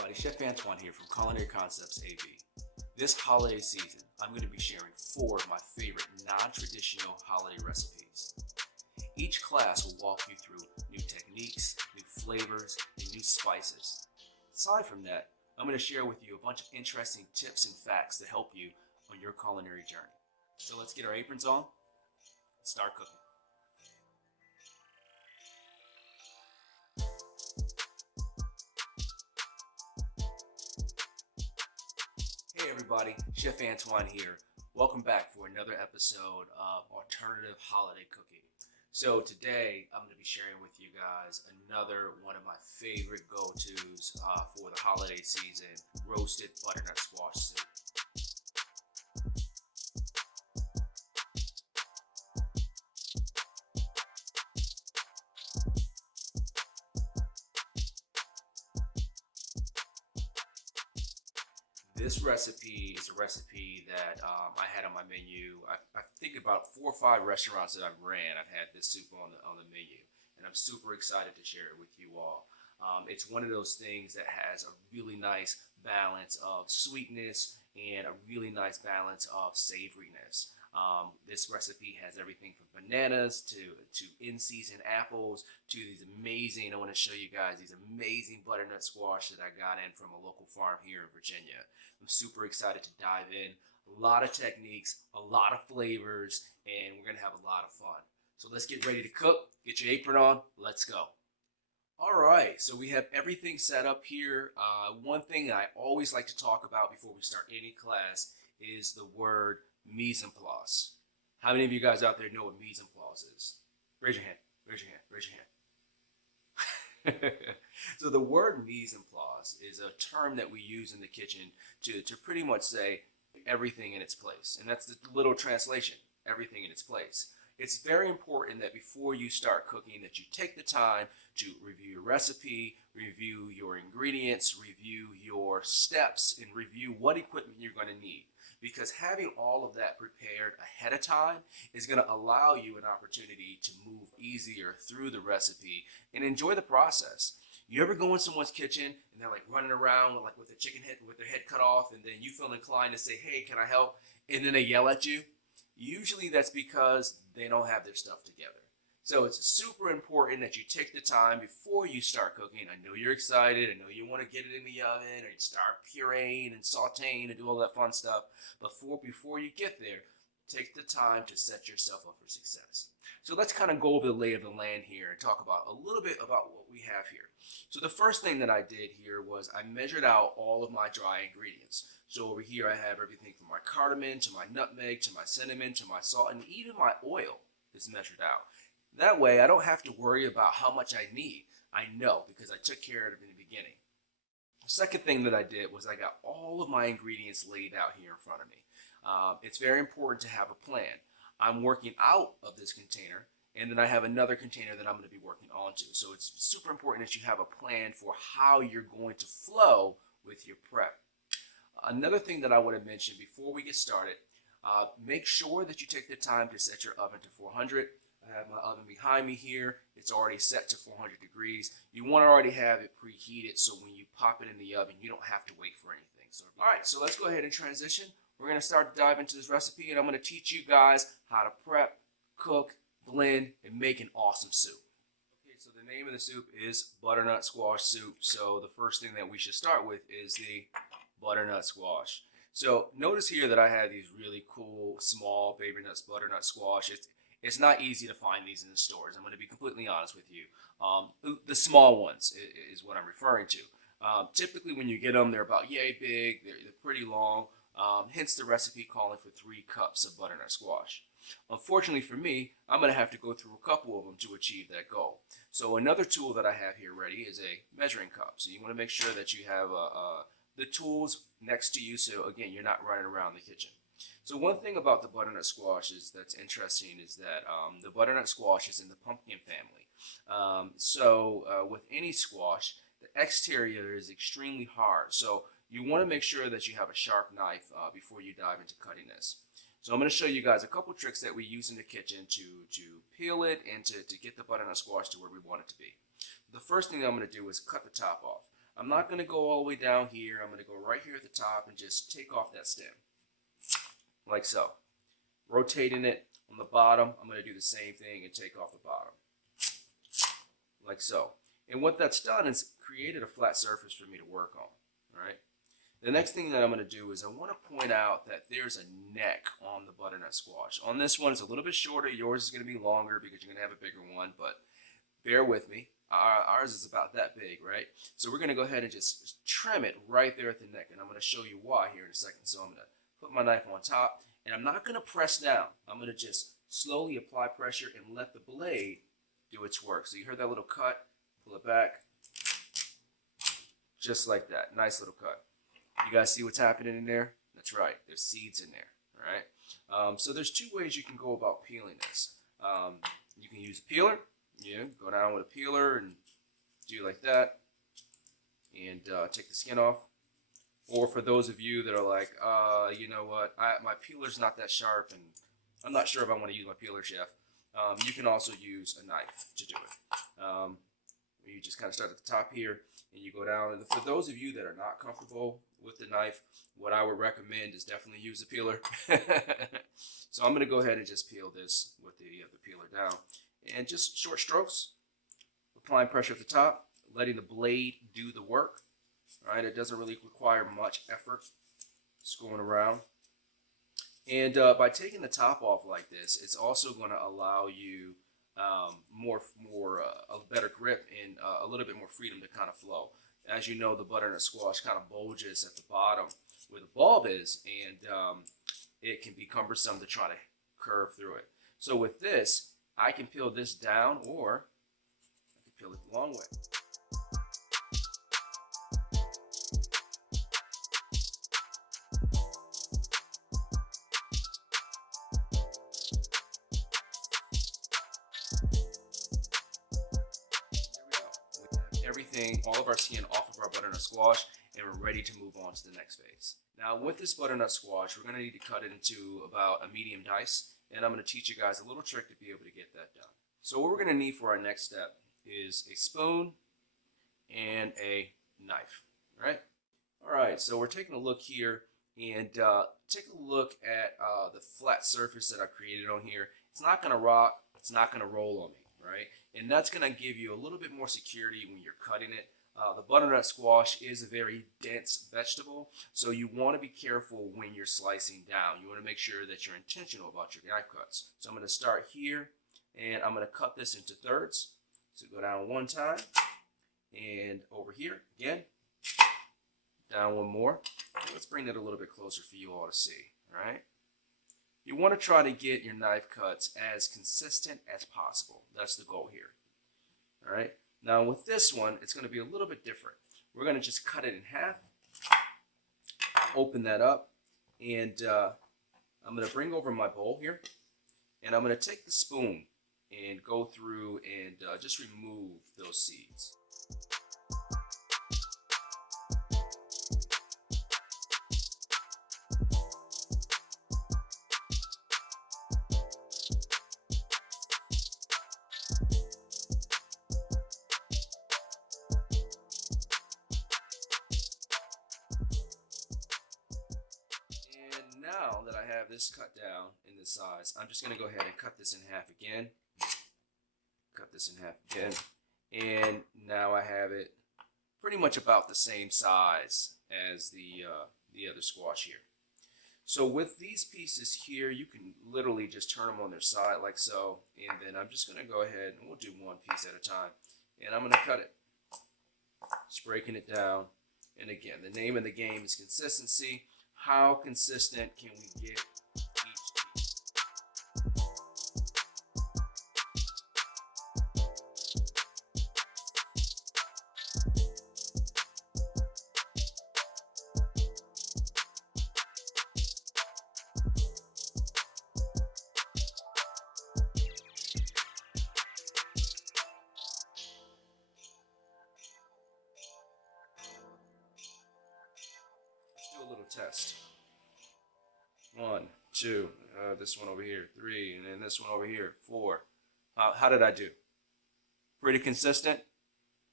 everybody, Chef Antwon here from Culinary Concepts AV. This holiday season, I'm going to be sharing 4 of my favorite non-traditional holiday recipes. Each class will walk you through new techniques, new flavors, and new spices. Aside from that, I'm going to share with you a bunch of interesting tips and facts to help you on your culinary journey. So let's get our aprons on and start cooking. Hey everybody, Chef Antwon here. Welcome back for another episode of Alternative Holiday Cooking. So today I'm going to be sharing with you guys another one of my favorite go-tos for the holiday season, roasted butternut squash soup. This recipe is a recipe that I had on my menu. I think about 4 or 5 restaurants that I've ran, I've had this soup on the menu, and I'm super excited to share it with you all. It's one of those things that has a really nice balance of sweetness and a really nice balance of savoriness. This recipe has everything from bananas to in-season apples to these amazing, I want to show you guys these amazing butternut squash that I got in from a local farm here in Virginia. I'm super excited to dive in. A lot of techniques, a lot of flavors, and we're going to have a lot of fun. So let's get ready to cook. Get your apron on. Let's go. All right, so we have everything set up here. One thing I always like to talk about before we start any class is the word mise en place. How many of you guys out there know what mise en place is? Raise your hand, raise your hand, raise your hand. So the word mise en place is a term that we use in the kitchen to pretty much say everything in its place. And that's the little translation, everything in its place. It's very important that before you start cooking that you take the time to review your recipe, review your ingredients, review your steps, and review what equipment you're going to need. Because having all of that prepared ahead of time is going to allow you an opportunity to move easier through the recipe and enjoy the process. You ever go in someone's kitchen and they're like running around with the chicken head with their head cut off, and then you feel inclined to say, "Hey, can I help?" And then they yell at you? Usually that's because they don't have their stuff together. So it's super important that you take the time before you start cooking. I know you're excited. I know you want to get it in the oven or you start pureeing and sauteing and do all that fun stuff. But before you get there, take the time to set yourself up for success. So let's kind of go over the lay of the land here and talk about a little bit about what we have here. So the first thing that I did here was I measured out all of my dry ingredients. So over here I have everything from my cardamom to my nutmeg to my cinnamon to my salt, and even my oil is measured out. That way I don't have to worry about how much I need. I know because I took care of it in the beginning. The second thing that I did was I got all of my ingredients laid out here in front of me. It's very important to have a plan. I'm working out of this container, and then I have another container that I'm going to be working onto. So it's super important that you have a plan for how you're going to flow with your prep. Another thing that I want to mention before we get started, make sure that you take the time to set your oven to 400. I have my oven behind me here. It's already set to 400 degrees. You want to already have it preheated so when you pop it in the oven, you don't have to wait for anything. So, all right, so let's go ahead and transition. We're going to start to dive into this recipe, and I'm going to teach you guys how to prep, cook, blend, and make an awesome soup. Okay, so the name of the soup is butternut squash soup. So the first thing that we should start with is the butternut squash. So notice here that I have these really cool small baby nuts butternut squash. It's not easy to find these in the stores. I'm going to be completely honest with you. The small ones is what I'm referring to. Typically when you get them, they're about yay big. They're pretty long. Hence the recipe calling for 3 cups of butternut squash. Unfortunately for me, I'm going to have to go through a couple of them to achieve that goal. So another tool that I have here ready is a measuring cup. So you want to make sure that you have the tools next to you, so again, you're not running around the kitchen. So one thing about the butternut squash that's interesting is that the butternut squash is in the pumpkin family. With any squash, the exterior is extremely hard. So you want to make sure that you have a sharp knife before you dive into cutting this. So I'm going to show you guys a couple tricks that we use in the kitchen to peel it and to get the butternut squash to where we want it to be. The first thing I'm going to do is cut the top off. I'm not going to go all the way down here. I'm going to go right here at the top and just take off that stem, like so. Rotating it on the bottom, I'm going to do the same thing and take off the bottom, like so. And what that's done is created a flat surface for me to work on, all right? The next thing that I'm going to do is I want to point out that there's a neck on the butternut squash. On this one, it's a little bit shorter. Yours is going to be longer because you're going to have a bigger one, but bear with me. Ours is about that big, right? So we're going to go ahead and just trim it right there at the neck, and I'm going to show you why here in a second. So I'm going to put my knife on top, and I'm not going to press down. I'm going to just slowly apply pressure and let the blade do its work. So you heard that little cut, pull it back, just like that. Nice little cut. You guys see what's happening in there? That's right, there's seeds in there, all right? So there's two ways you can go about peeling this. You can use a peeler. Go down with a peeler and do like that and take the skin off. Or for those of you that are like, you know what, my peeler's not that sharp and I'm not sure if I want to use my peeler, chef. You can also use a knife to do it. You just kind of start at the top here and you go down. And for those of you that are not comfortable with the knife, what I would recommend is definitely use a peeler. So I'm going to go ahead and just peel this with the peeler down. And just short strokes, applying pressure at the top, letting the blade do the work. Right? It doesn't really require much effort. Just going around. And by taking the top off like this, it's also going to allow you a better grip and a little bit more freedom to kind of flow. As you know, the butternut squash kind of bulges at the bottom where the bulb is, and it can be cumbersome to try to curve through it. So with this, I can peel this down, or I can peel it the long way. Everything, all of our skin off of our butternut squash, and we're ready to move on to the next phase. Now with this butternut squash, we're going to need to cut it into about a medium dice, and I'm going to teach you guys a little trick to be able to get that done. So what we're going to need for our next step is a spoon and a knife, right? All right, so we're taking a look here, and take a look at the flat surface that I created on here. It's not going to rock, it's not going to roll on me, right? And that's going to give you a little bit more security when you're cutting it. The butternut squash is a very dense vegetable, so you want to be careful when you're slicing down. You want to make sure that you're intentional about your knife cuts. So I'm going to start here, and I'm going to cut this into thirds. So go down one time, and over here again, down one more. Let's bring that a little bit closer for you all to see, all right? You want to try to get your knife cuts as consistent as possible. That's the goal here. All right. Now with this one, it's going to be a little bit different. We're going to just cut it in half, open that up, and I'm going to bring over my bowl here, and I'm going to take the spoon and go through and just remove those seeds. Now that I have this cut down in this size, I'm just going to go ahead and cut this in half again. Cut this in half again. And now I have it pretty much about the same size as the other squash here. So with these pieces here, you can literally just turn them on their side like so. And then I'm just going to go ahead and we'll do one piece at a time. And I'm going to cut it. Just breaking it down. And again, the name of the game is consistency. How consistent can we get each piece? Let's do a little test. 1, 2, this one over here, 3, and then this one over here, 4. How did I do? Pretty consistent?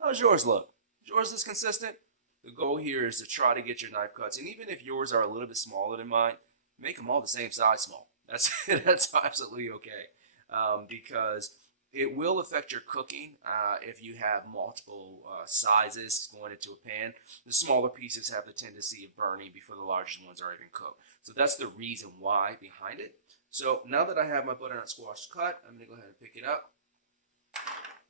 How's yours look? Is yours this consistent? The goal here is to try to get your knife cuts, and even if yours are a little bit smaller than mine, make them all the same size small. That's that's absolutely okay, because it will affect your cooking if you have multiple sizes going into a pan. The smaller pieces have the tendency of burning before the larger ones are even cooked. So that's the reason why behind it. So now that I have my butternut squash cut, I'm going to go ahead and pick it up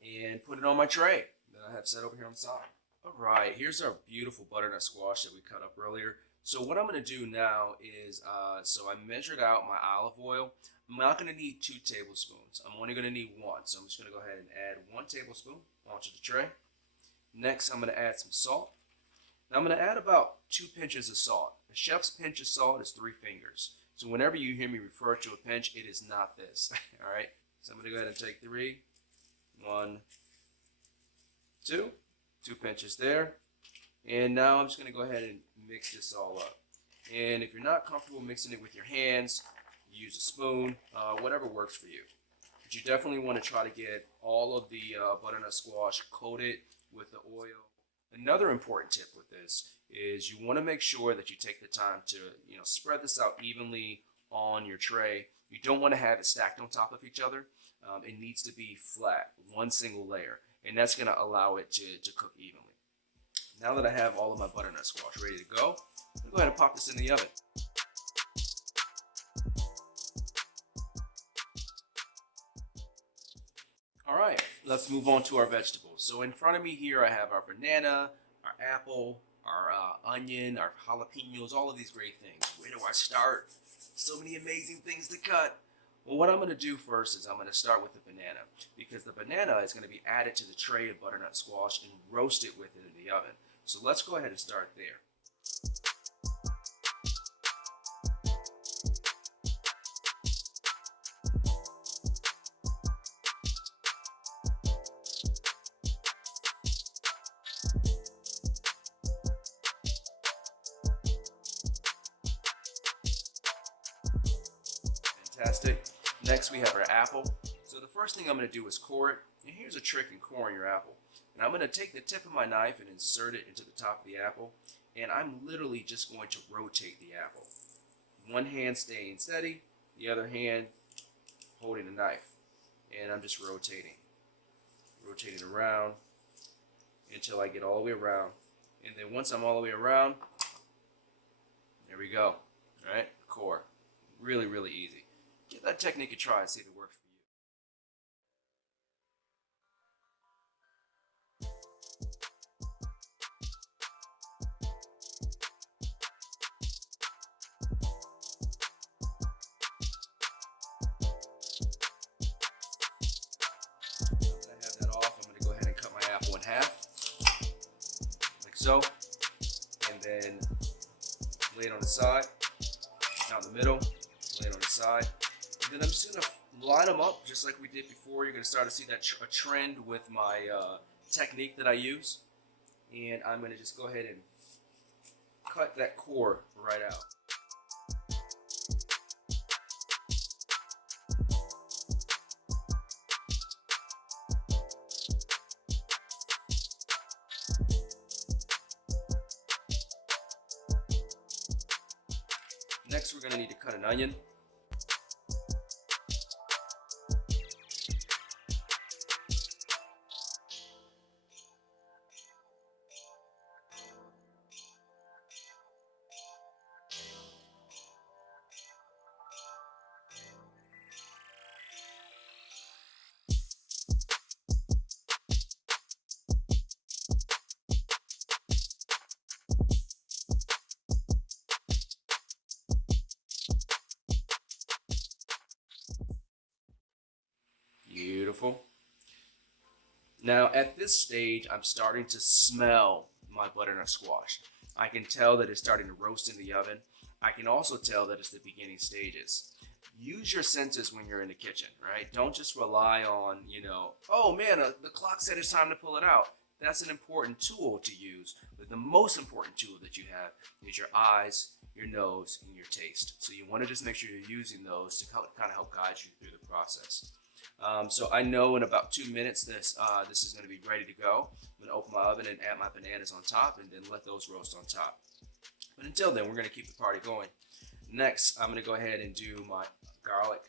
and put it on my tray that I have set over here on the side. All right, here's our beautiful butternut squash that we cut up earlier. So what I'm going to do now is, so I measured out my olive oil. I'm not going to need 2 tablespoons. I'm only going to need 1. So I'm just going to go ahead and add 1 tablespoon onto the tray. Next, I'm going to add some salt. Now I'm going to add about 2 pinches of salt. A chef's pinch of salt is 3 fingers. So whenever you hear me refer to a pinch, it is not this. All right. So I'm going to go ahead and take 3. 1, 2. 2 pinches there. And now I'm just going to go ahead and mix this all up. And if you're not comfortable mixing it with your hands, use a spoon, whatever works for you. But you definitely want to try to get all of the butternut squash coated with the oil. Another important tip with this is you want to make sure that you take the time to spread this out evenly on your tray. You don't want to have it stacked on top of each other. It needs to be flat, one single layer, and that's going to allow it to cook evenly. Now that I have all of my butternut squash ready to go, I'm going to go ahead and pop this in the oven. All right, let's move on to our vegetables. So in front of me here, I have our banana, our apple, our onion, our jalapenos, all of these great things. Where do I start? So many amazing things to cut. Well, what I'm going to do first is I'm going to start with the banana, because the banana is going to be added to the tray of butternut squash and roasted with it in the oven. So let's go ahead and start there. Fantastic. Next we have our apple. So the first thing I'm going to do is core it. And here's a trick in coring your apple. And I'm going to take the tip of my knife and insert it into the top of the apple. And I'm literally just going to rotate the apple. One hand staying steady, the other hand holding the knife. And I'm just rotating around until I get all the way around. And then once I'm all the way around, there we go. All right, core. Really, really easy. Give that technique a try and see if it works for you. Now that I have that off, I'm going to go ahead and cut my apple in half, like so, and then lay it on the side, down the middle, lay it on the side. And then I'm just going to line them up just like we did before. You're going to start to see that a trend with my technique that I use. And I'm going to just go ahead and cut that core right out. Next, we're going to need to cut an onion. Beautiful. Now at this stage, I'm starting to smell my butternut squash. I can tell that it's starting to roast in the oven. I can also tell that it's the beginning stages. Use your senses when you're in the kitchen, right? Don't just rely on, oh man, the clock said it's time to pull it out. That's an important tool to use, but the most important tool that you have is your eyes, your nose, and your taste. So you want to just make sure you're using those to kind of help guide you through the process. So I know in about 2 minutes this is going to be ready to go. I'm going to open my oven and add my bananas on top, and then let those roast on top. But until then, we're going to keep the party going. Next, I'm going to go ahead and do my garlic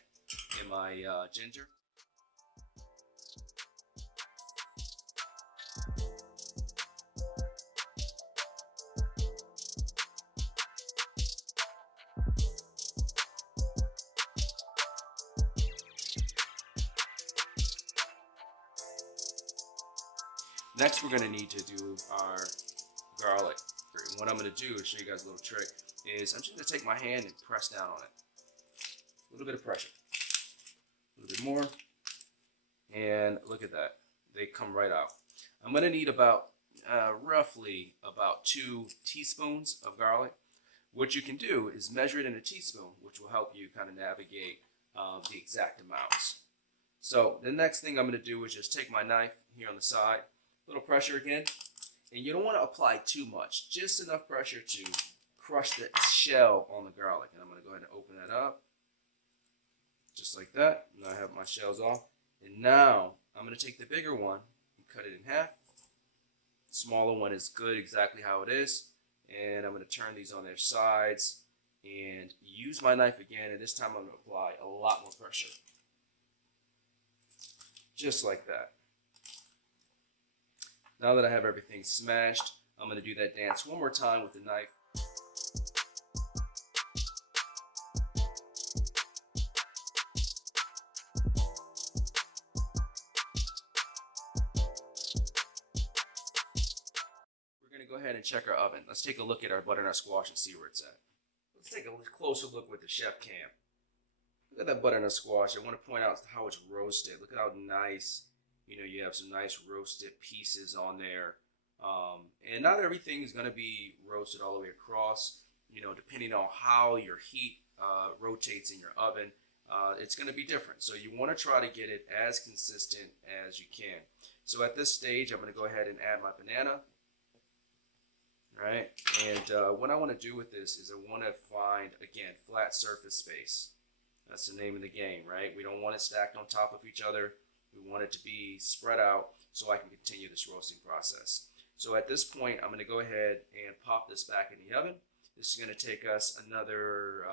and my ginger. Next, we're going to need to do our garlic. And what I'm going to do is show you guys a little trick. Is I'm just going to take my hand and press down on it. A little bit of pressure. A little bit more. And look at that. They come right out. I'm going to need about roughly about 2 teaspoons of garlic. What you can do is measure it in a teaspoon, which will help you kind of navigate the exact amounts. So the next thing I'm going to do is just take my knife here on the side. A little pressure again. And you don't want to apply too much. Just enough pressure to crush the shell on the garlic. And I'm going to go ahead and open that up. Just like that. Now I have my shells off. And now I'm going to take the bigger one and cut it in half. The smaller one is good exactly how it is. And I'm going to turn these on their sides and use my knife again. And this time I'm going to apply a lot more pressure. Just like that. Now that I have everything smashed, I'm going to do that dance one more time with the knife. We're going to go ahead and check our oven. Let's take a look at our butternut squash and see where it's at. Let's take a closer look with the chef cam. Look at that butternut squash. I want to point out how it's roasted. Look at how nice. You have some nice roasted pieces on there. And not everything is going to be roasted all the way across. Depending on how your heat rotates in your oven, it's going to be different. So you want to try to get it as consistent as you can. So at this stage, I'm going to go ahead and add my banana. Right? And what I want to do with this is I want to find, again, flat surface space. That's the name of the game, right? We don't want it stacked on top of each other. We want it to be spread out so I can continue this roasting process. So at this point, I'm going to go ahead and pop this back in the oven. This is going to take us another,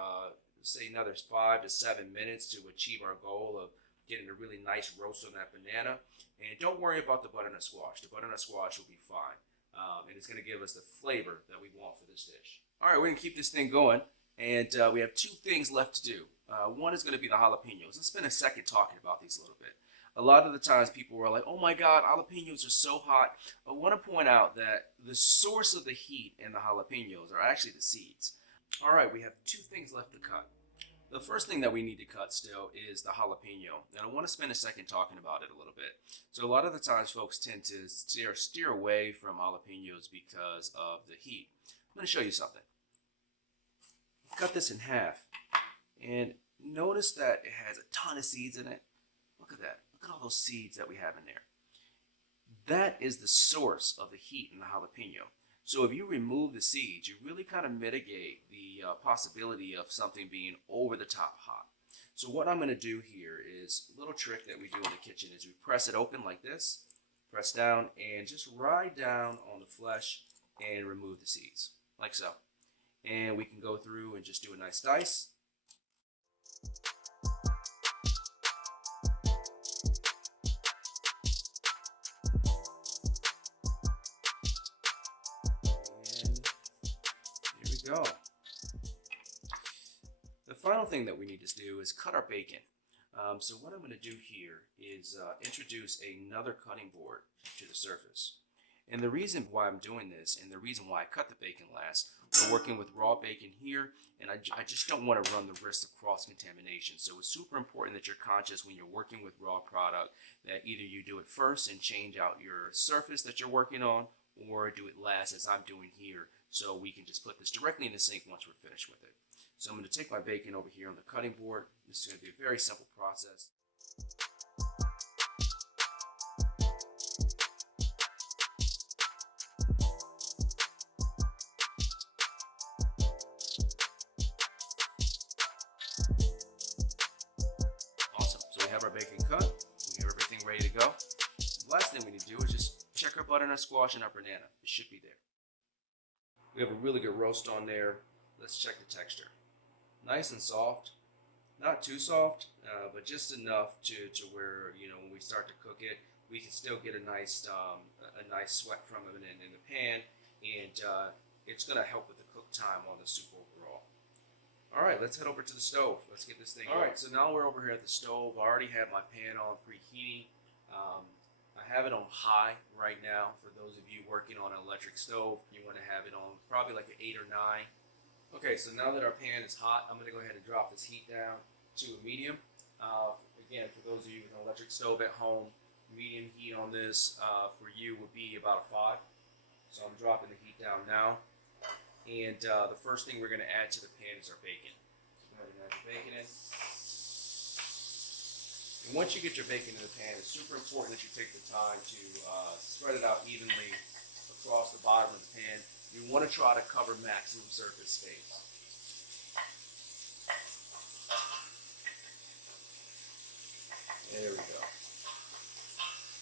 say another 5 to 7 minutes to achieve our goal of getting a really nice roast on that banana. And don't worry about the butternut squash. The butternut squash will be fine. And it's going to give us the flavor that we want for this dish. All right, we're going to keep this thing going. And we have 2 things left to do. One is going to be the jalapenos. Let's spend a second talking about these a little bit. A lot of the times people were like, oh my God, jalapenos are so hot. I want to point out that the source of the heat in the jalapenos are actually the seeds. All right, we have 2 things left to cut. The first thing that we need to cut still is the jalapeno. And I want to spend a second talking about it a little bit. So a lot of the times folks tend to steer away from jalapenos because of the heat. I'm going to show you something. Cut this in half. And notice that it has a ton of seeds in it. Look at that. Look at all those seeds that we have in there. That is the source of the heat in the jalapeno. So if you remove the seeds, you really kind of mitigate the possibility of something being over the top hot. So what I'm going to do here is a little trick that we do in the kitchen is we press it open like this, press down, and just ride down on the flesh and remove the seeds, like so. And we can go through and just do a nice dice. Go. The final thing that we need to do is cut our bacon. So what I'm going to do here is introduce another cutting board to the surface. And the reason why I'm doing this and the reason why I cut the bacon last, we're working with raw bacon here, and I just don't want to run the risk of cross-contamination. So it's super important that you're conscious when you're working with raw product that either you do it first and change out your surface that you're working on, or do it last as I'm doing here, so we can just put this directly in the sink once we're finished with it. So I'm going to take my bacon over here on the cutting board. This is going to be a very simple process. Awesome. So we have our bacon cut. ready to go. The last thing we need to do is just check our butternut squash and our banana. It should be there. We have a really good roast on there. Let's check the texture. Nice and soft. Not too soft, but just enough to where, you know, when we start to cook it, we can still get a nice sweat from it in the pan, and it's going to help with the cook time on the soup overall. All right, let's head over to the stove. Let's get this thing going. All right, so now we're over here at the stove. I already have my pan on preheating. I have it on high right now. For those of you working on an electric stove, you want to have it on probably like an 8 or 9. Okay, so now that our pan is hot, I'm going to go ahead and drop this heat down to a medium. Again, for those of you with an electric stove at home, medium heat on this for you would be about a 5. So I'm dropping the heat down now. And the first thing we're going to add to the pan is our bacon. So go ahead and add your bacon in. And once you get your bacon in the pan, it's super important that you take the time to spread it out evenly across the bottom of the pan. You want to try to cover maximum surface space. There we go.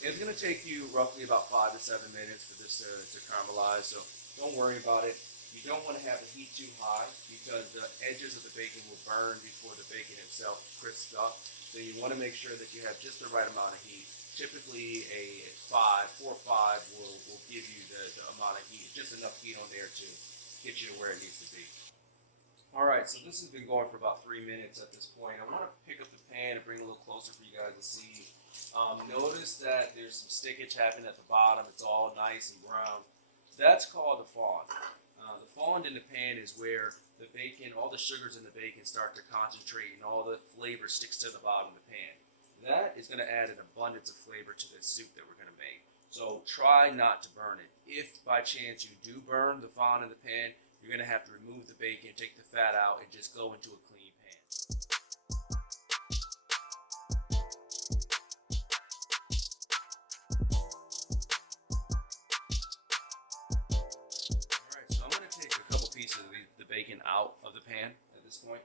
It's going to take you roughly about 5 to 7 minutes for this to caramelize, so don't worry about it. You don't want to have the heat too high because the edges of the bacon will burn before the bacon itself crisps up. So you want to make sure that you have just the right amount of heat. Typically a 4 or 5 will give you the amount of heat, just enough heat on there to get you to where it needs to be. Alright, so this has been going for about 3 minutes at this point. I want to pick up the pan and bring it a little closer for you guys to see. Notice that there's some stickage happening at the bottom. It's all nice and brown. That's called the fond. The fond in the pan is where the bacon, all the sugars in the bacon start to concentrate and all the flavor sticks to the bottom of the pan. That is going to add an abundance of flavor to the soup that we're going to make. So try not to burn it. If by chance you do burn the fond in the pan, you're going to have to remove the bacon, take the fat out, and just go into a clean pan. Alright, so I'm going to take a couple pieces of the bacon out of the pan at this point.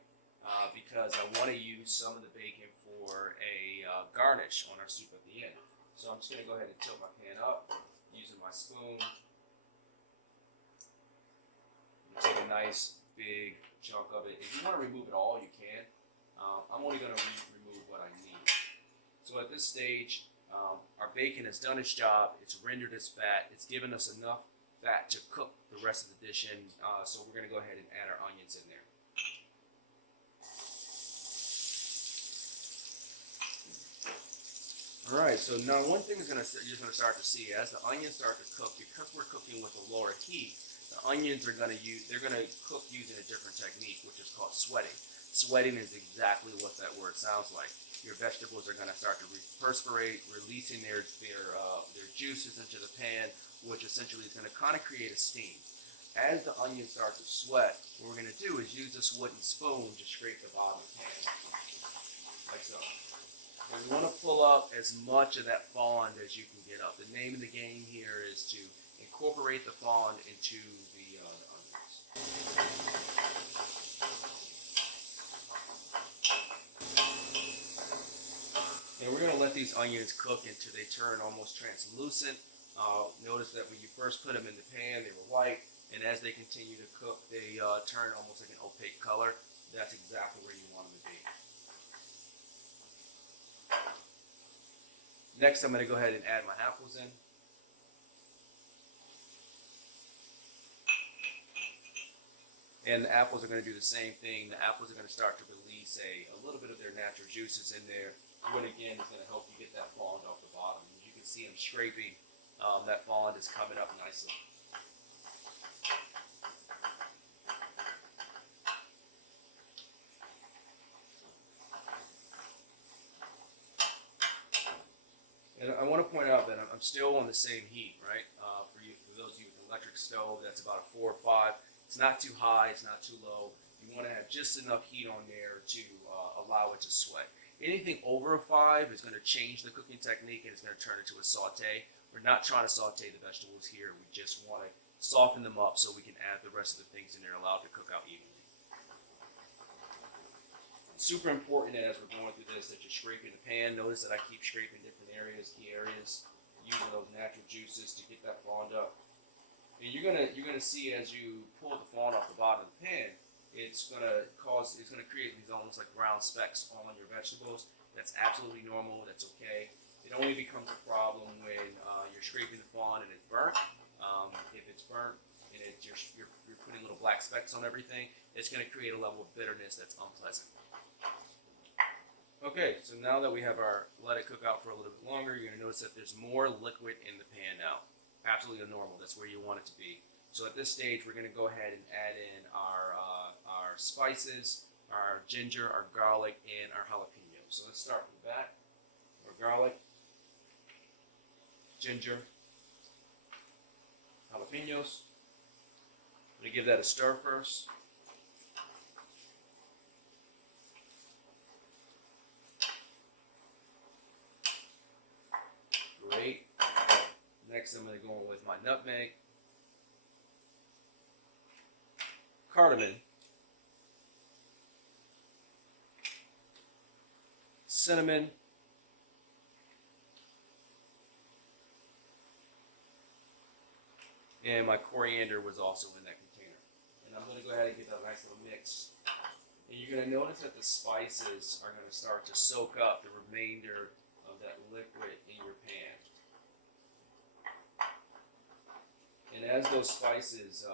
Because I want to use some of the bacon for a garnish on our soup at the end. So I'm just going to go ahead and tilt my pan up using my spoon. Take a nice big chunk of it. If you want to remove it all, you can. I'm only going to remove what I need. So at this stage, our bacon has done its job. It's rendered its fat. It's given us enough fat to cook the rest of the dish in. So we're going to go ahead and add our onions in there. Alright, so now one thing you're going to start to see as the onions start to cook, because we're cooking with a lower heat, the onions are going to cook using a different technique, which is called sweating. Sweating is exactly what that word sounds like. Your vegetables are going to start to perspirate, releasing their juices into the pan, which essentially is going to kind of create a steam. As the onions start to sweat, what we're going to do is use this wooden spoon to scrape the bottom of the pan, like so. And we want to pull up as much of that fond as you can get up. The name of the game here is to incorporate the fond into the onions. And we're going to let these onions cook until they turn almost translucent. Notice that when you first put them in the pan, they were white, and as they continue to cook, they turn almost like an opaque color. That's exactly where you want them to be. Next, I'm going to go ahead and add my apples in. And the apples are going to do the same thing. The apples are going to start to release a little bit of their natural juices in there. What again is going to help you get that fond off the bottom. As you can see, I'm scraping. That fond is coming up nicely. And I want to point out that I'm still on the same heat, right? For those of you with an electric stove, that's about a 4 or 5. It's not too high, it's not too low. You want to have just enough heat on there to allow it to sweat. Anything over a 5 is going to change the cooking technique and it's going to turn into a saute. We're not trying to saute the vegetables here. We just want to soften them up so we can add the rest of the things in there and allow it to cook out evenly. Super important that as we're going through this that you're scraping the pan. Notice that I keep scraping different areas, key areas, using those natural juices to get that fond up. And you're gonna see as you pull the fond off the bottom of the pan, it's gonna create these almost like brown specks on your vegetables. That's absolutely normal. That's okay. It only becomes a problem when you're scraping the fond and it's burnt. If it's burnt and you're putting little black specks on everything, it's going to create a level of bitterness that's unpleasant. Okay, so now that we have let it cook out for a little bit longer, you're going to notice that there's more liquid in the pan now. Absolutely normal. That's where you want it to be. So at this stage, we're going to go ahead and add in our spices, our ginger, our garlic, and our jalapenos. So let's start from the back. Our garlic, ginger, jalapenos. I'm going to give that a stir first. Great. Next, I'm going to go with my nutmeg, cardamom, cinnamon, and my coriander was also in that container. And I'm going to go ahead and get that nice little mix. And you're going to notice that the spices are going to start to soak up the remainder of that liquid in your pan. And as those spices,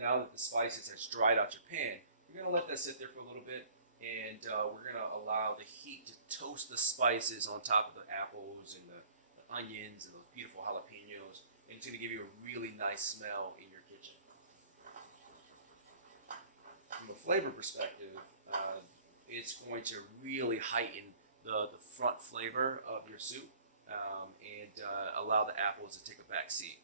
now that the spices has dried out your pan, you're going to let that sit there for a little bit. And we're going to allow the heat to toast the spices on top of the apples and the onions and those beautiful jalapenos. And it's going to give you a really nice smell in your kitchen. From a flavor perspective, it's going to really heighten the front flavor of your soup and allow the apples to take a back seat.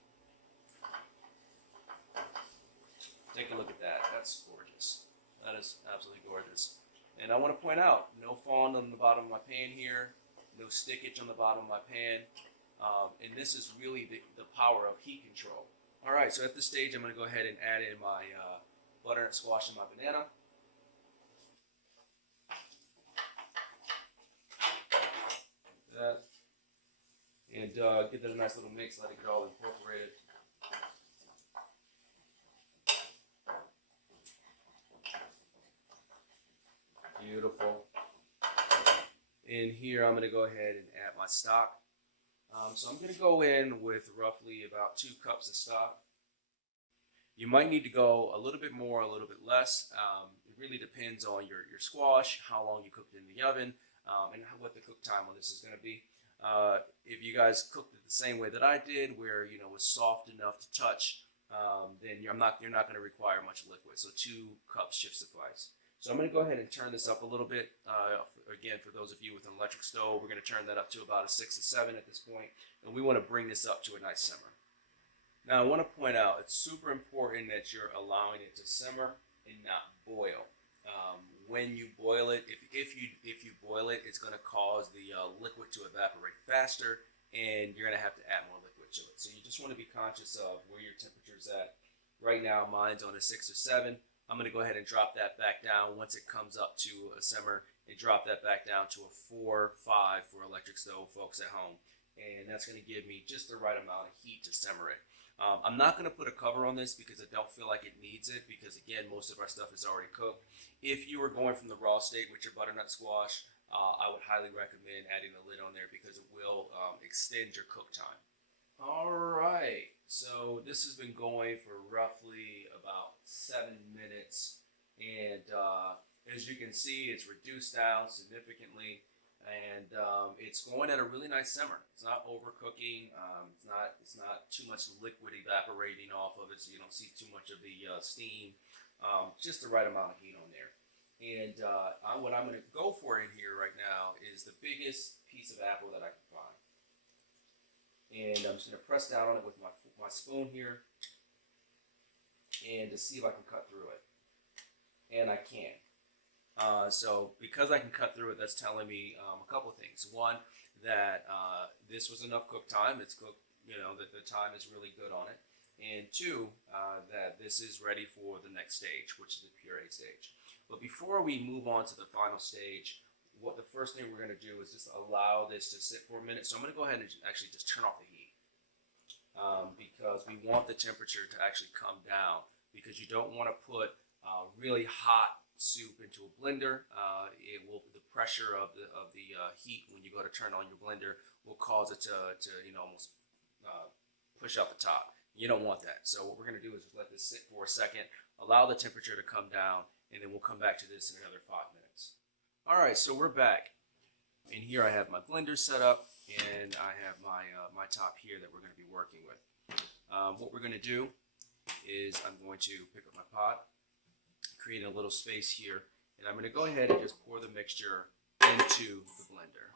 Take a look at that. That's gorgeous. That is absolutely gorgeous. And I want to point out, no fond on the bottom of my pan here, no stickage on the bottom of my pan. And this is really the power of heat control. All right, so at this stage, I'm going to go ahead and add in my butternut squash and my banana. That. And get that a nice little mix, let it get all incorporated. Beautiful. In here, I'm going to go ahead and add my stock. So I'm going to go in with roughly about 2 cups of stock. You might need to go a little bit more, a little bit less. It really depends on your squash, how long you cooked it in the oven, and what the cook time on this is going to be. If you guys cooked it the same way that I did, where it was soft enough to touch, then you're not going to require much liquid. So 2 cups should suffice. So I'm going to go ahead and turn this up a little bit. Again, for those of you with an electric stove, we're going to turn that up to about a 6 to 7 at this point, and we want to bring this up to a nice simmer. Now, I want to point out, it's super important that you're allowing it to simmer and not boil. When you boil it, if you boil it, it's going to cause the liquid to evaporate faster, and you're going to have to add more liquid to it. So you just want to be conscious of where your temperature's at. Right now, mine's on a 6 or 7. I'm going to go ahead and drop that back down once it comes up to a simmer, and drop that back down to a 4 or 5 for electric stove folks at home. And that's going to give me just the right amount of heat to simmer it. I'm not going to put a cover on this because I don't feel like it needs it, because again, most of our stuff is already cooked. If you were going from the raw state with your butternut squash, I would highly recommend adding a lid on there because it will extend your cook time. All right, so this has been going for roughly about 7 minutes, and as you can see, it's reduced down significantly. And it's going at a really nice simmer. It's not overcooking. It's not too much liquid evaporating off of it, so you don't see too much of the steam. Just the right amount of heat on there. And what I'm going to go for in here right now is the biggest piece of apple that I can find. And I'm just going to press down on it with my spoon here, and to see if I can cut through it. And I can. So because I can cut through it, that's telling me a couple of things. One, that this was enough cook time. It's cooked, that the time is really good on it. and two, that this is ready for the next stage, which is the puree stage. But before we move on to the final stage, what the first thing we're going to do is just allow this to sit for a minute. So I'm going to go ahead and actually just turn off the heat, because we want the temperature to actually come down, because you don't want to put really hot soup into a blender. The pressure of the heat when you go to turn on your blender will cause it to almost push out the top. You don't want that. So what we're going to do is just let this sit for a second, allow the temperature to come down, and then we'll come back to this in another 5 minutes. All right, so we're back. And here I have my blender set up, and I have my top here that we're going to be working with. What we're going to do is I'm going to pick up my pot, create a little space here, and I'm going to go ahead and just pour the mixture into the blender.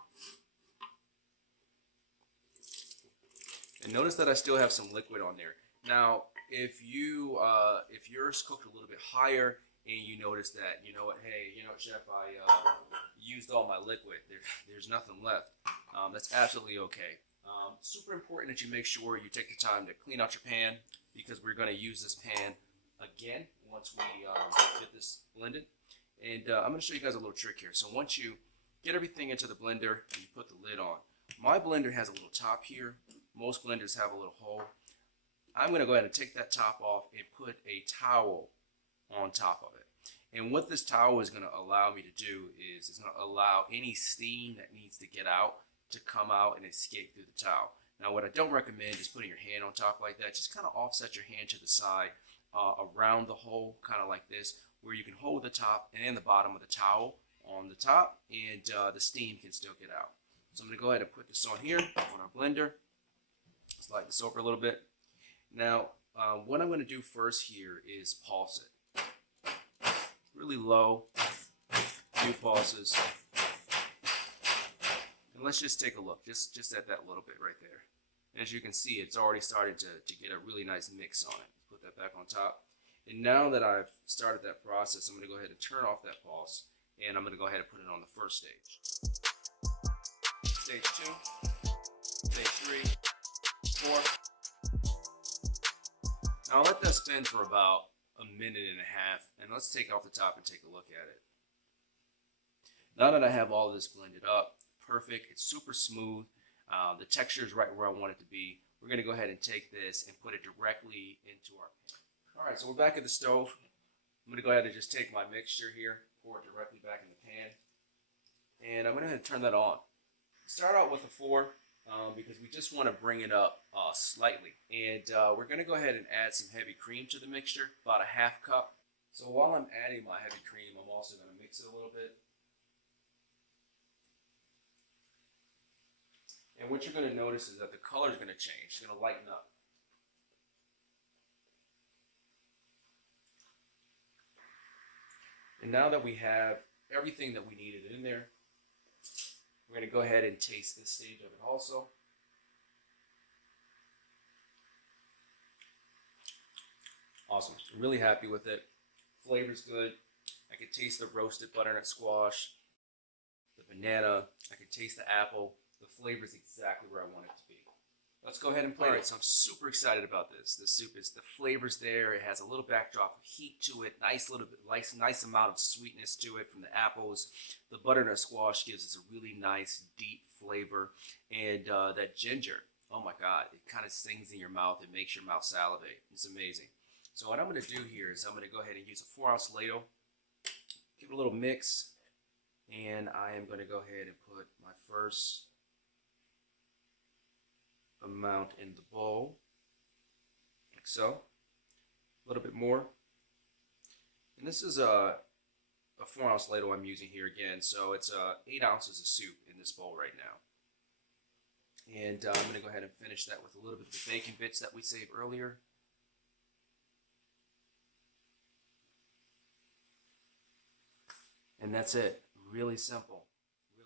And notice that I still have some liquid on there. Now, if yours cooked a little bit higher and you notice that, hey, Chef, I used all my liquid, there's nothing left, that's absolutely okay. Super important that you make sure you take the time to clean out your pan, because we're going to use this pan again once we get this blended. And I'm going to show you guys a little trick here. So once you get everything into the blender and you put the lid on, my blender has a little top here. Most blenders have a little hole. I'm going to go ahead and take that top off and put a towel on top of it. And what this towel is going to allow me to do is it's going to allow any steam that needs to get out to come out and escape through the towel. Now, what I don't recommend is putting your hand on top like that. Just kind of offset your hand to the side around the hole, kind of like this, where you can hold the top and the bottom of the towel on the top, and the steam can still get out. So I'm going to go ahead and put this on here on our blender. Slide this over a little bit. Now, what I'm going to do first here is pulse it. Really low, few pulses. And let's just take a look, just at that little bit right there. As you can see, it's already started to get a really nice mix on it. Put that back on top. And now that I've started that process, I'm going to go ahead and turn off that pulse, and I'm going to go ahead and put it on the first stage. Stage 2, stage 3, 4. Now I'll let that spin for about a minute and a half, and let's take it off the top and take a look at it. Now that I have all of this blended up, perfect, it's super smooth, the texture is right where I want it to be. We're going to go ahead and take this and put it directly into our pan. All right, so we're back at the stove. I'm going to go ahead and just take my mixture here, pour it directly back in the pan, and I'm going to turn that on. Start out with a 4 because we just want to bring it up slightly, and we're going to go ahead and add some heavy cream to the mixture, about a half cup. So while I'm adding my heavy cream, I'm also going to mix it a little bit. And what you're going to notice is that the color is going to change. It's going to lighten up. And now that we have everything that we needed in there, we're going to go ahead and taste this stage of it also. Awesome. I'm really happy with it. Flavor's good. I can taste the roasted butternut squash, the banana. I can taste the apple. The flavor is exactly where I want it to be. Let's go ahead and plate it. So I'm super excited about this. The soup the flavor's there. It has a little backdrop of heat to it. Nice amount of sweetness to it from the apples. The butternut squash gives us a really nice deep flavor, and that ginger. Oh my God! It kind of stings in your mouth. It makes your mouth salivate. It's amazing. So what I'm going to do here is I'm going to go ahead and use a 4-ounce ladle. Give it a little mix, and I am going to go ahead and put my first amount in the bowl, like so. A little bit more. And this is a 4-ounce ladle I'm using here again, so it's 8 ounces of soup in this bowl right now. And I'm going to go ahead and finish that with a little bit of the bacon bits that we saved earlier. And that's it. Really simple.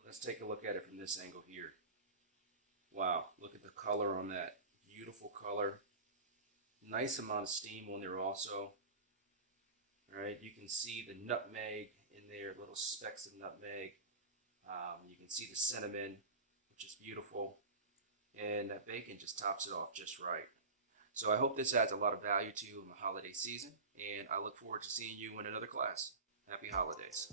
Let's take a look at it from this angle here. Wow, look at the color on that. Beautiful color. Nice amount of steam on there also. All right, you can see the nutmeg in there, little specks of nutmeg. You can see the cinnamon, which is beautiful. And that bacon just tops it off just right. So I hope this adds a lot of value to you in the holiday season, and I look forward to seeing you in another class. Happy holidays.